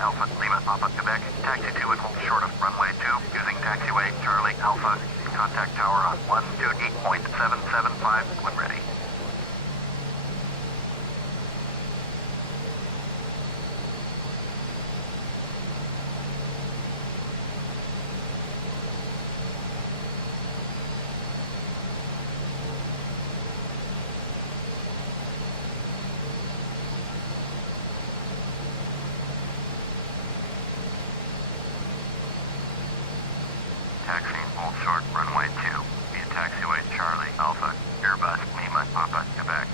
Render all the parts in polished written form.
Alpha Lima Papa Quebec. Taxi 2 and hold short of runway 2 using taxiway Charlie Alpha. Contact tower on 128.775 when ready. Taxiing hold short runway 2 via taxiway Charlie Alpha Airbus Lima Papa Quebec.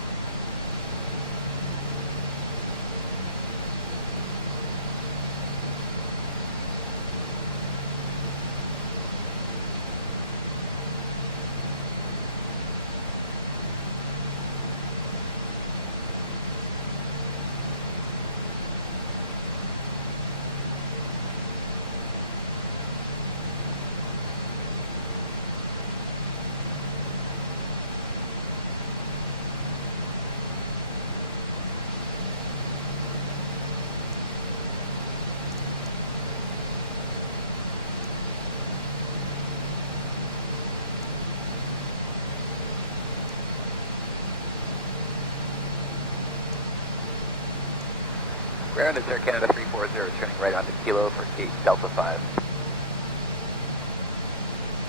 Ground is Air Canada 340, turning right onto Kilo for gate Delta 5.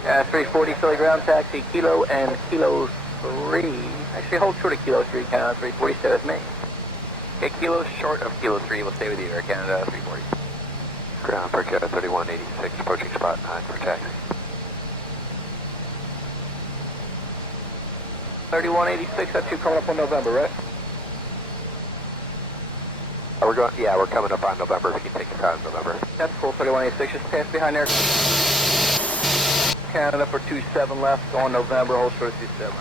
340 Philly ground taxi, Kilo and Kilo 3. Actually hold short of Kilo 3, Canada 340, stay with me. Okay, Kilo short of Kilo 3, we'll stay with you, Air Canada 340. Ground for Canada 3186, approaching spot 9 for taxi. 3186, that's you coming up on November, right? We're coming up on November. If you can take your time, November. That's cool. 3186, just pass behind there. Canada for 27 left, going November, hold short of 27.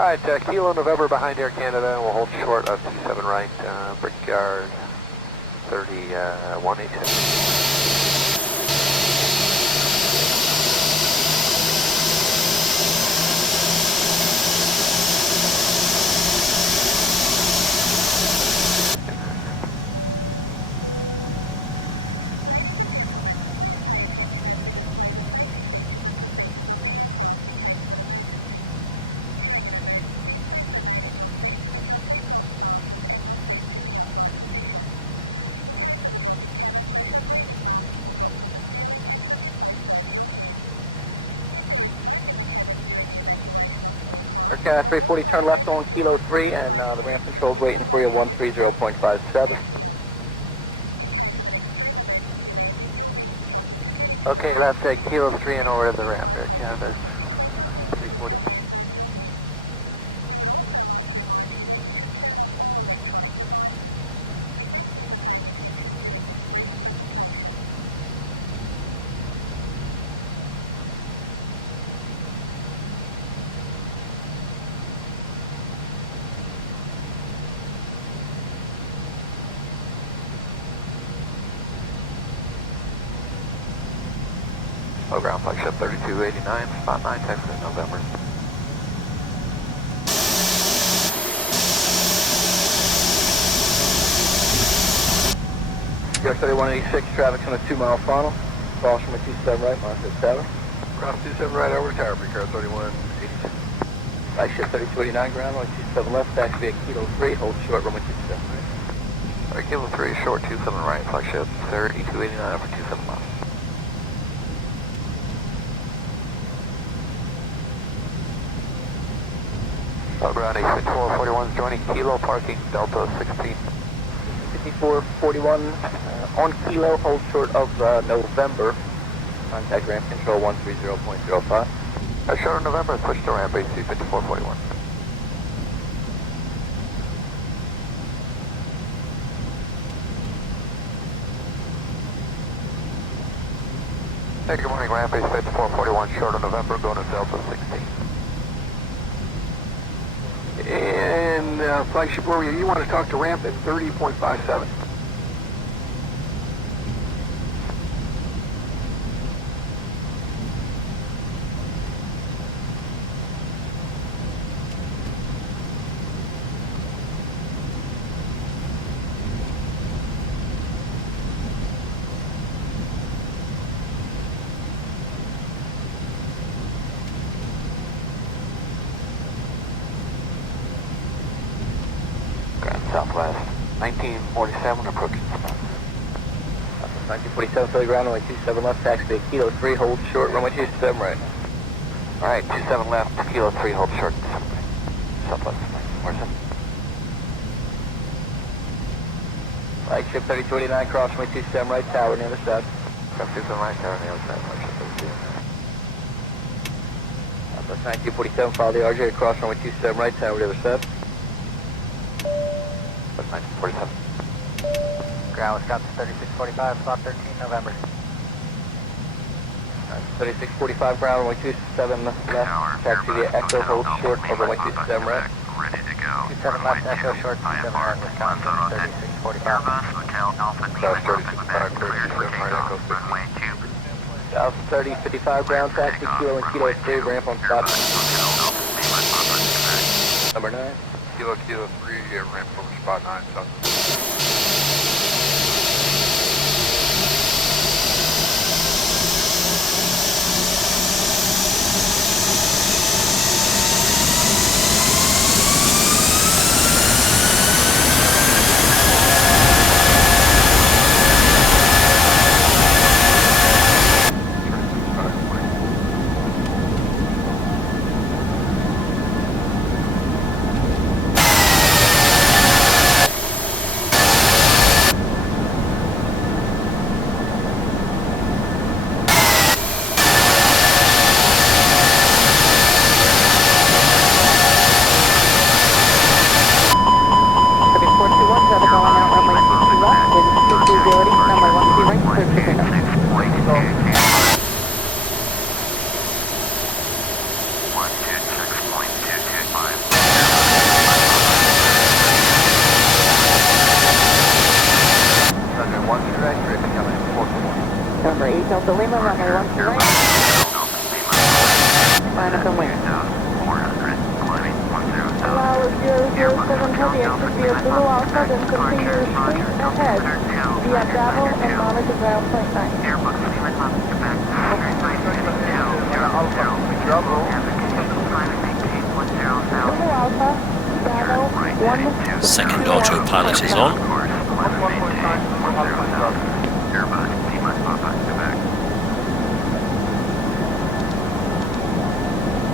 Alright, Kilo November behind Air Canada, and we'll hold short of 27 right, Brickyard 3186. Air Canada 340, turn left on Kilo 3, and the ramp control's waiting for you, 130.57. Okay, let's take Kilo 3 and over to the ramp, Air Canada 340. Oh, ground flagship 3289, spot 9, Texas, November. Air 3186, traffic's on a 2-mile funnel. Cross from a 27 right, monitor 7. Cross 27 right over to tower, Brickyard 3186. Flagship 3289, ground, runway 27 left, taxi via Kilo 3, hold short, runway 27 right. Alright, Kilo 3, short 27 right, flagship 3289 for 27 left. Ground H5441 joining Kilo, parking Delta 16. 5441 on Kilo, hold short of November. Contact ramp control 130.05. Short of November, push to ramp AC 5441. Hey, good morning, ramp AC 5441, short of November, going to Delta 16. And flagship warrior, you want to talk to ramp at 30.57. Southwest, 1947, approaching spot. 1947, Philly ground, runway 27 left, taxi to Kilo 3, hold short, runway 27 right. Alright, 27 left, Kilo 3, hold short, 7 right. Southwest, 1947. Flagship 3289, cross runway 27 right, tower near the south. 27 right, tower near the south, flagship 32. Southwest 1947, follow the RJ across runway 27 right, tower near the south. Southwest 1947. Ground Wisconsin 3645, slot 13 November. 3645 ground, runway 27 left, taxi to Echo, hold short, over runway 27 right. Ready to go. 27 left, Echo short, 27 right, Wisconsin 3645. South 3055, clear 27 right, Echo 6. Runway 2. South 3055 ground, taxi Kilo and Kilo 3, ramp on spot. Number 9. Kilo 3, ramp over spot 9, south. Number 8 Delta Lima, runway 1 to right. Line up and wait. Allow 007 heavy exit via Zulu Alpha, then continue straight ahead via Bravo and monitor ground point 9. Zulu Alpha, Bravo, 1. Second autopilot is on. Airbus, Lima, Papa, Quebec.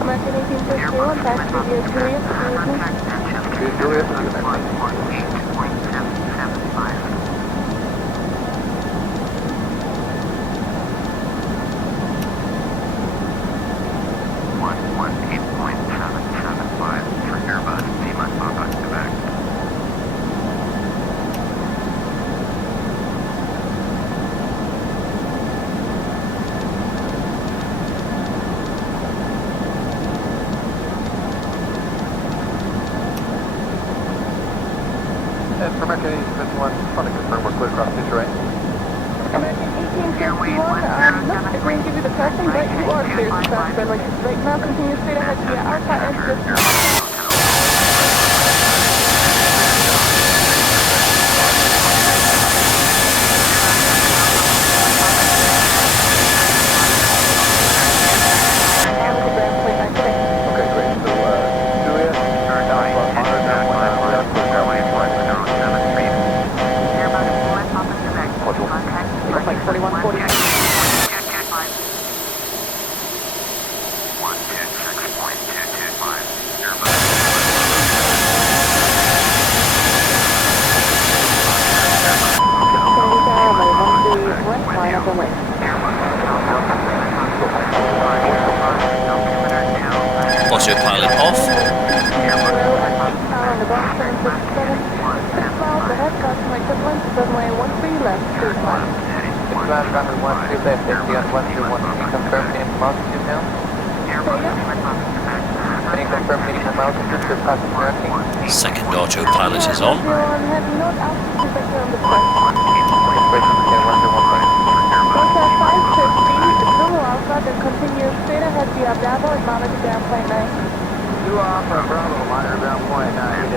American 1851, taxi via Juliet, Juliet, 118.775 for Airbus, Lima, Papa, Quebec. For American 1851, just want to confirm we're clear across this right. American 1851, not going to give you the passing, but you are clear to pass runway 6 right now. Continue straight ahead via Alpha and Okay, great. So, Juliet, looks like 4140. 126.225. Airbus. Line up and wait. Autopilot off. On the box 767, 6 miles ahead, crossing equivalent, runway 13 left, 2 miles. 6 miles, runway 13 left, taxi on 121. Can you confirm any altitude now? Can you confirm any altitude for passenger entry? Second autopilot is on. Heavy note, altitude vector on the front. Contact 550, Zulu Alpha, then continue straight ahead via Bravo and monitor ground point 9. Zulu Alpha, Bravo, monitor ground point 9.